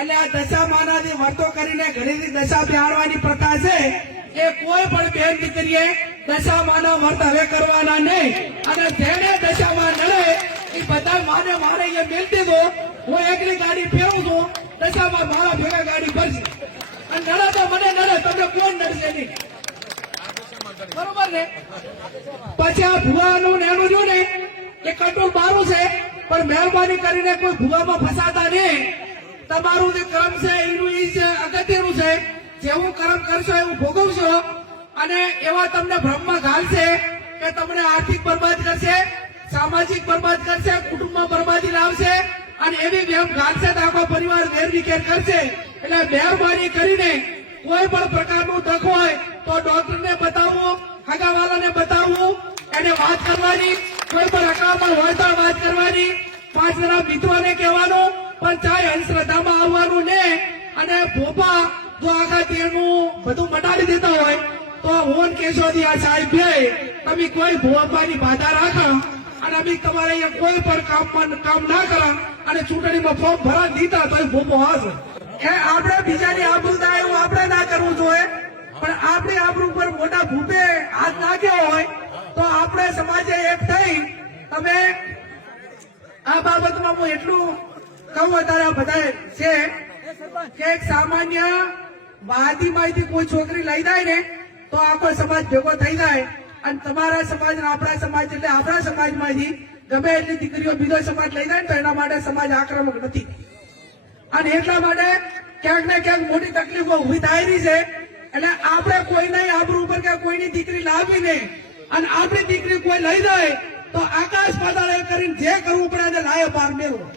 એટલે આ દશા માનાથી વર્તો કરીને ઘરેથી દશા બિહારવાની પ્રથા છે. એ કોઈ પણ બેન દીકરીએ દશા માના વર્ત હવે કરવાના નહીં. અને જેને દશામાં નડે, એ બધા માને મારે એ મેળતી દો. હું એકલી ગાડી ફેરવું છું, દશામાં મારા ભેગા ગાડી ભરશે. અને નડે તો મને નડે, તમને કોણ નડશે નહીં? બરોબર ને? પછી આ ભુવાનું ને એનું જો ને, એ કંટ્રોલ મારું છે, પણ મહેરબાની કરીને કોઈ ભુવામાં ફસાતા નહીં. તમારું જે કર્મ છે, એનું એ છે, અગત્યનું છે. જેવું કર્મ કરશો, એવું ભોગવશો અને એવા તમને ભ્રમમાં ઘાલશે કે તમને આર્થિક બરબાદ કરશે, સામાજિક બરબાદ કરશે, કુટુંબમાં બરબાદી લાવશે અને એવી વેમ ઘાલશે તો આખો પરિવાર વેરવિખેર કરશે. એટલે મહેરબાની કરીને કોઈ પણ પ્રકારનું દખ હોય તો ડોક્ટરને બતાવવું હગાવાલાને બતાવવું, એને વાત કરવાની, કોઈ પણ અકાળમાં હોય તો વાત કરવાની. પાંચ જણા મિત્રોને કહેવાનું, પણ ચાહે અંધશ્રદ્ધામાં આવવાનું ને અને ભોપા જો આખા તેનું બધું મટાડી દેતા હોય, તો હું કેશોદી આ સાહેબ બે, તમે કોઈ ભોપાની બાધા રાખો અને અમે તમારે અહીંયા કોઈ પણ કામ કામ ના કરા અને ચૂંટણીમાં ફોર્મ ભરા દીધા તો ભોપો હશે એ આપણે બીજાની આબરૂ થાય એવું આપણે ના કરવું જોઈએ, પણ આપણી આબરૂ પર મોટા ભૂપે હાથ નાખ્યો હોય, તો આપણે સમાજે એક થઈ, તમે આ બાબતમાં હું એટલું કહું અત્યારે બધા છે. કે એક સામાન્ય વાદીમાંથી કોઈ છોકરી લઈ જાય ને, તો આખો સમાજ ભેગો થઈ જાય. અને તમારા સમાજ આપણા સમાજ એટલે આપણા સમાજમાંથી ગમે એટલી દીકરીઓ બીજો સમાજ લઈ જાય તો એના માટે સમાજ આક્રમક નથી. અને એટલા માટે ક્યાંક ને ક્યાંક મોટી તકલીફો ઊભી થાય રહી છે. એટલે આપણે કોઈને આબરૂ ઉપર કે કોઈની દીકરી લાવી નહીં અને આપણી દીકરી કોઈ લઈ જાય, તો આકાશ પાતાળ કરીને જે કરવું પડે એને લાયો પાર મેળવો.